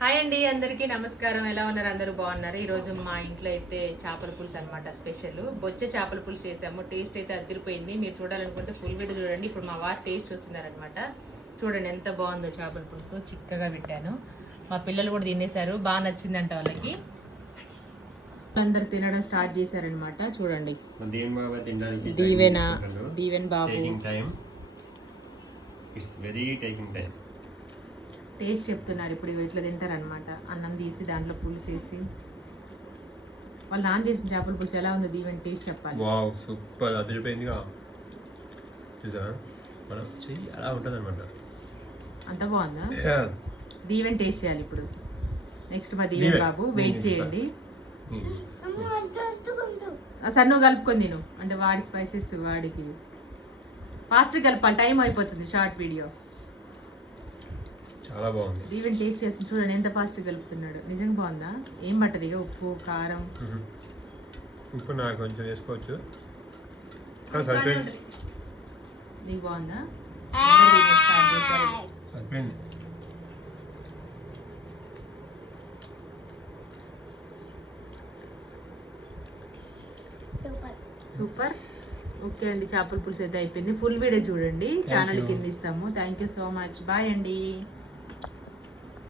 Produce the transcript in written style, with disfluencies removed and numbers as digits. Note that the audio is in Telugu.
హాయ్ అండి, అందరికీ నమస్కారం. ఎలా ఉన్నారు? అందరూ బాగున్నారు. ఈరోజు మా ఇంట్లో అయితే చేపల పులుసు అనమాట స్పెషల్. బొచ్చే చేపల పులుసు చేసాము. టేస్ట్ అయితే అదిరిపోయింది. మీరు చూడాలనుకుంటే ఫుల్ వీడియో చూడండి. ఇప్పుడు మా వారు టేస్ట్ చూస్తున్నారనమాట. చూడండి ఎంత బాగుందో చేపల పులుసు. చిక్కగా పెట్టాను. మా పిల్లలు కూడా తినేశారు. బాగా నచ్చిందంట వాళ్ళకి. అందరు తినడం స్టార్ట్ చేశారనమాట. చూడండి, దీవెన్ బాబు టేస్ట్ చెప్తున్నారు. ఇప్పుడు ఇట్లా తింటారనమాట. అన్నం తీసి దాంట్లో పులుసు వేసి. వాళ్ళు నాన్ చేసిన చేపల పులుసు ఎలా ఉంది దీవెన్ టేస్ట్ చెప్పాలి. వావ్, సూపర్, అదిరిపోయిందిగా. చూసారా, మనం చెయ్యి అలా ఉంటుంది అనమాట. అంత బాగుందా? దీవెన్ టేస్ట్ చేయాలి ఇప్పుడు. నెక్స్ట్ మా దీవెన్ బాబు వెయిట్ చేయండి. సార్ నువ్వు కలుపుకొని తిను, అంటే వాడి స్పైసెస్ వాడికి ఫాస్ట్ కలపాలి. టైం అయిపోతుంది షార్ట్ వీడియో. చాలా బాగుంది. దీవెన్ టేస్ట్ చేసి చూడండి ఎంత ఫాస్ట్ కలుపుతున్నాడు. నిజంగా బాగుందా? ఏం పట్టదు ఇక ఉప్పు కారం. ఉప్పు నాకు కొంచెం వేసుకోవచ్చు. నీకు బాగుందా? సరిపోయింది. సూపర్. ఓకే అండి, చేపల పులుసు అయితే అయిపోయింది. ఫుల్ వీడియో చూడండి. ఛానల్ కింద ఇస్తాము. Thank you so much. Bye అండి.